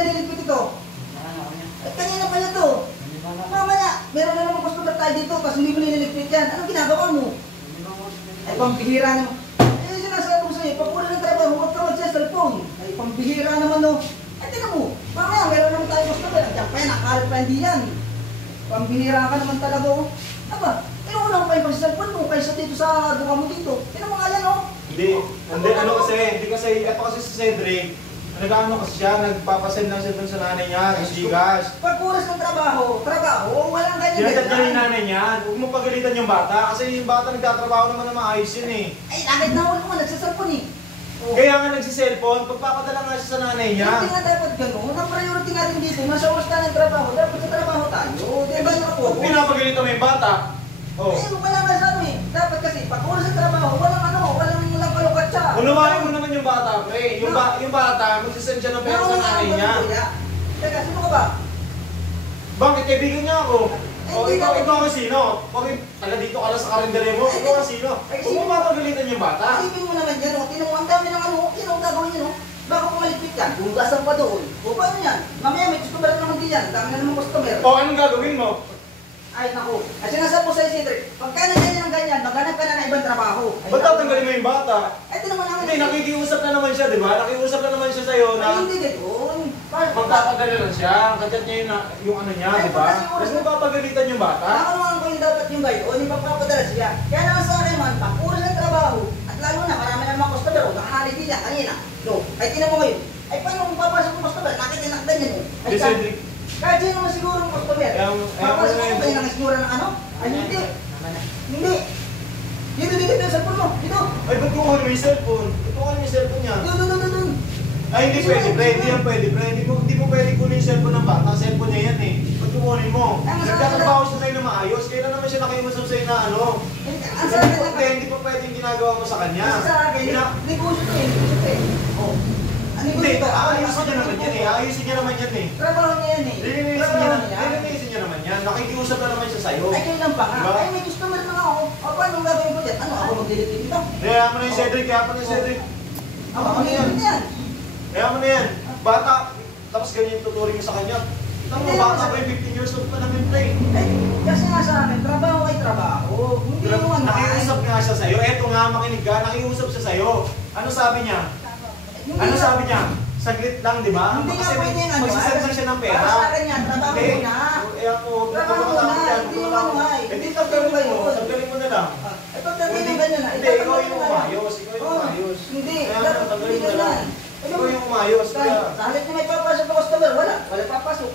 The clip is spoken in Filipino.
nililigpit ito? At kanina pa na to. Mamaya, meron na naman customer tayo dito kasi hindi mo nililigpit yan. Anong ginagawa mo? Ay, pambihira naman. Eh, sinasabi ko sa'yo, pag una ng trabaho, huwag ka mag-cellphone. Ay, pambihira naman no. Ay, tingnan mo. Mamaya, meron naman tayo customer. Diyan pa yan, nakalit pa hindi yan. Pambihira ka naman talaga oh. Aba, inuuna ko pa yung pag-cellphone mo kaysa dito sa buka mo dito. Tingnan mo nga yan oh. Hindi, ano kasi, ito kasi si Cedric, nag-ano kasi siya, nagpapasend lang siya dun sa nanay niya, yung Gcash. Pag oras ng trabaho, walang ganyan. Ginagad niya yung nanay niya, huwag mo pagalitan yung bata, kasi yung bata nagtatrabaho naman na maayos yun eh. Ay, agad na ako naman, nagsasalpon eh. Oh. Kaya nga nagsiselfone, pagpapadala nga siya sa nanay niya. Hindi nga dapat gano'n. Ang priority natin dito, nasa oras ka ng trabaho, dapat sa trabaho tayo. Di ba yung ako? Pinapagalitan mo yung bata. Oh. Eh, wala nga sa ano eh. Dapat kasi, pag oras sa trabaho, walang kalukat siya. Unawain mo naman yung bata, pre. Yung bata, magsisend siya ng pera sa nanay niya. Teka, sino ka ba? Bakit? Kaibigan niya ako. O, Hindi ikaw ka- ang sino? Bakit? Taga dito ka lang sa karindere mo. Ikaw ang sino? Huwag mo mapagalitan yung bata. Isipin mo naman yan, oh. Tinong ang dami ng ano, tinong gagawin yan, oh. Baka pumaligpit yan, bugasan pa doon. O paano yan? Mamaya may customer naman din yan, dami na naman customer. O, anong gagawin mo? Ay, naku. At sinasabi ko sa'yo, Cedric, pagka nandiyan ng ganyan, maghanap ka na ng ibang trabaho. Ay, Ba't tatanggalin mo yung bata? Ay, ito naman naman. Hindi, nakikiusap na naman siya, di ba? Nakikiusap na naman siya sa'yo na Ay, hindi ganoon. magpapadala lang siya. Kagat niya yung ano niya, di ba? Mas mapapagalitan yung bata. Nakanuhan ko yung dapat yung gayon, hindi papapadala siya. Kaya naman sa akin man, pag oras ng trabaho, at lalo na marami na mga customer, o nakahaliday niya kanina. No, ay tinan mo ngayon. Ay, paano kung papasok ng customer? Nakikinakdan niya, no? Ay, Di, Cedric. kahit sino naman siguro ng customer. Papasok mo ba yung nakisigura ng ano? Ay, hindi. Hindi. Dito yung cellphone mo. Dito. Ay, ba't kukunin mo yung cellphone? Ba't kukunin mo yung cellphone niya? Doon. Ay, hindi pwede, pre. Hindi yan pwede, pre. Hindi mo pwede kunin yung cellphone ng bata. Cellphone niya yan eh. Ba't kukunin mo? Nagtatrabaho siya sa'yo na maayos. Kaya na naman siya nakiusap sa'yo na ano. Ang sa akin, Hindi pa pwede yung ginagawa mo sa kanya. sa akin, negosyo to eh. Oh. Ang Hindi, negosyo to. aayusin niya naman yan eh. Aayusin niya naman yan eh. Trabaho niya yan eh. Lilinisin niya naman yan. Nakikiusap na naman siya sa'yo. Ay, kailan pa nga? Diba? Ay, may customer na ako. O, paano gagawin ko dyan? Ano, ako maglilitin dito? Kaya mo na yung Cedric, kaya mo na yung Cedric. Ako maglilitin yan. Kaya mo na yan. Bata, tapos ganyan yung tuturing mo sa kanya. Tama mo, bata pa yung 15 years old pa namin, pre. Ay, kasi nga sa akin, trabaho ay trabaho. Hindi mo ano. Nakiusap nga siya sa'yo. Eto nga, makinig ka. Nakiusap siya sa'yo. Ano sabi niya? Ano sabi niya? Saglit lang, di ba? Hindi nga pwede yung ano. Magsisend lang siya ng pera. Para sa akin yan, trabaho Hindi. muna. Eh ako, Trabaho muna. Hindi yung ano ay. hindi, tanggalin mo na lang. Ay, pag nandito ganyan na. Hindi, ikaw yung umayos. Ikaw yung umayos. Hindi, Kaya dapat tanggalin hindi mo na lang. ganyan. Ikaw yung umayos. Sa halip na may papasok na customer, wala papasok.